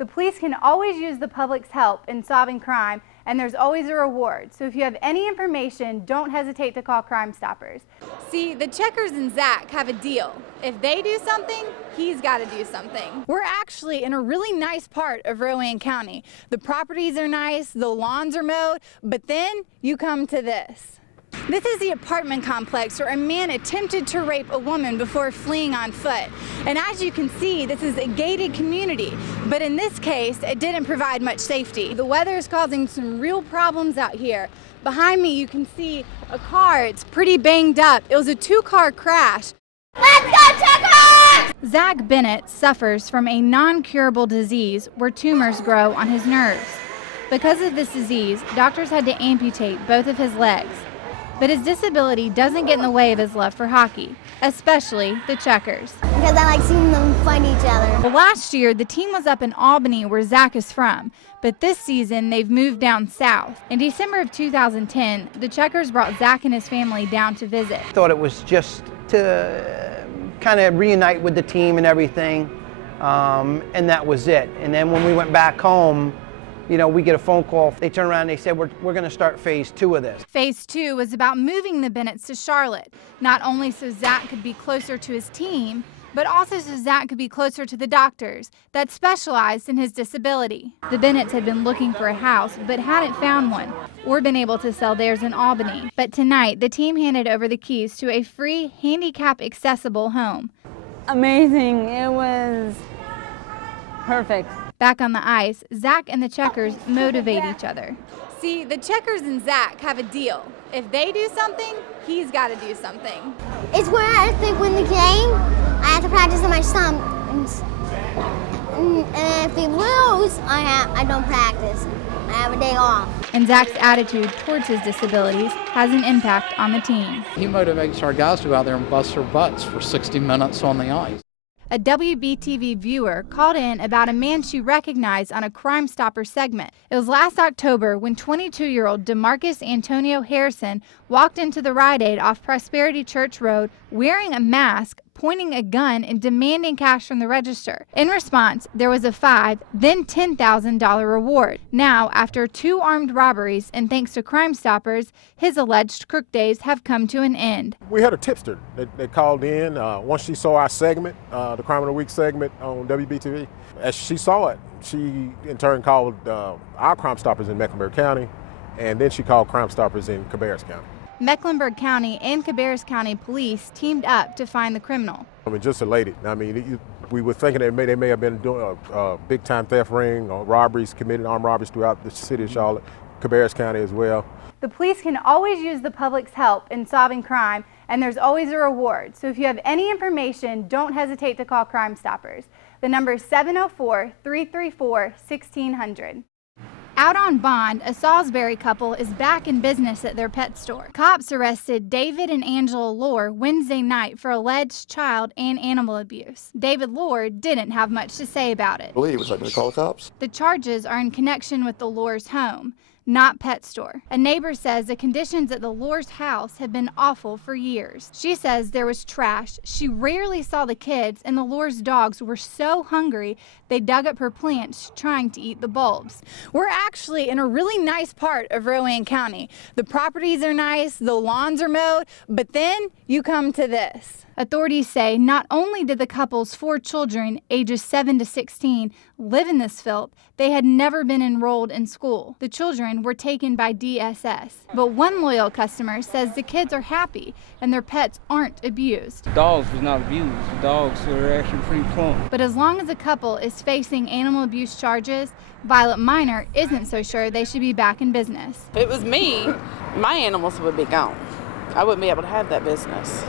The police can always use the public's help in solving crime, and there's always a reward. So if you have any information, don't hesitate to call Crime Stoppers. See, the Checkers and Zach have a deal. If they do something, he's got to do something. We're actually in a really nice part of Rowan County. The properties are nice, the lawns are mowed, but then you come to this. This is the apartment complex where a man attempted to rape a woman before fleeing on foot. And as you can see, this is a gated community, but in this case, it didn't provide much safety. The weather is causing some real problems out here. Behind me, you can see a car. It's pretty banged up. It was a two-car crash. Let's go, Checkers! Zach Bennett suffers from a non-curable disease where tumors grow on his nerves. Because of this disease, doctors had to amputate both of his legs. But his disability doesn't get in the way of his love for hockey, especially the Checkers. Because I like seeing them fight each other. Well, last year, the team was up in Albany, where Zach is from. But this season, they've moved down south. In December of 2010, the Checkers brought Zach and his family down to visit. I thought it was just to kind of reunite with the team and everything, and that was it. And then when we went back home, you know, we get a phone call. They turn around and they said, we're going to start phase 2 of this. Phase 2 was about moving the Bennetts to Charlotte, not only so Zach could be closer to his team, but also so Zach could be closer to the doctors that specialized in his disability. The Bennetts had been looking for a house, but hadn't found one or been able to sell theirs in Albany. But tonight, the team handed over the keys to a free, handicap-accessible home. Amazing. It was perfect. Back on the ice, Zach and the Checkers motivate each other. See, the Checkers and Zach have a deal. If they do something, he's got to do something. It's where I think when the game, I have to practice on my stump. And if they lose, I don't practice. I have a day off. And Zach's attitude towards his disabilities has an impact on the team. He motivates our guys to go out there and bust their butts for 60 minutes on the ice. A WBTV viewer called in about a man she recognized on a Crime Stopper segment. It was last October when 22-year-old DeMarcus Antonio Harrison walked into the Rite Aid off Prosperity Church Road wearing a mask, pointing a gun, and demanding cash from the register. In response, there was a $5,000, then $10,000 reward. Now, after 2 armed robberies and thanks to Crime Stoppers, his alleged crook days have come to an end. We had a tipster that called in once she saw our segment, the Crime of the Week segment on WBTV. As she saw it, she in turn called our Crime Stoppers in Mecklenburg County, and then she called Crime Stoppers in Cabarrus County. Mecklenburg County and Cabarrus County police teamed up to find the criminal. I mean, just elated. I mean, we were thinking they may have been doing a big-time theft ring or robberies, committed armed robberies throughout the city of Charlotte, Cabarrus County as well. The police can always use the public's help in solving crime, and there's always a reward. So if you have any information, don't hesitate to call Crime Stoppers. The number is 704-334-1600. Out on bond, a Salisbury couple is back in business at their pet store. Cops arrested David and Angela Lohr Wednesday night for alleged child and animal abuse. David Lohr didn't have much to say about it. I believe was I going to call the cops? The charges are in connection with the Lohr's home, not pet store. A neighbor says the conditions at the Lohr's house have been awful for years. She says there was trash, she rarely saw the kids, and the Lohr's dogs were so hungry they dug up her plants trying to eat the bulbs. We're actually in a really nice part of Rowan County. The properties are nice, the lawns are mowed, but then you come to this. Authorities say not only did the couple's 4 children, ages 7 to 16, live in this filth, they had never been enrolled in school. The children were taken by DSS. But one loyal customer says the kids are happy and their pets aren't abused. Dogs was not abused. The dogs were actually pretty plump. But as long as a couple is facing animal abuse charges, Violet Minor isn't so sure they should be back in business. If it was me, my animals would be gone. I wouldn't be able to have that business.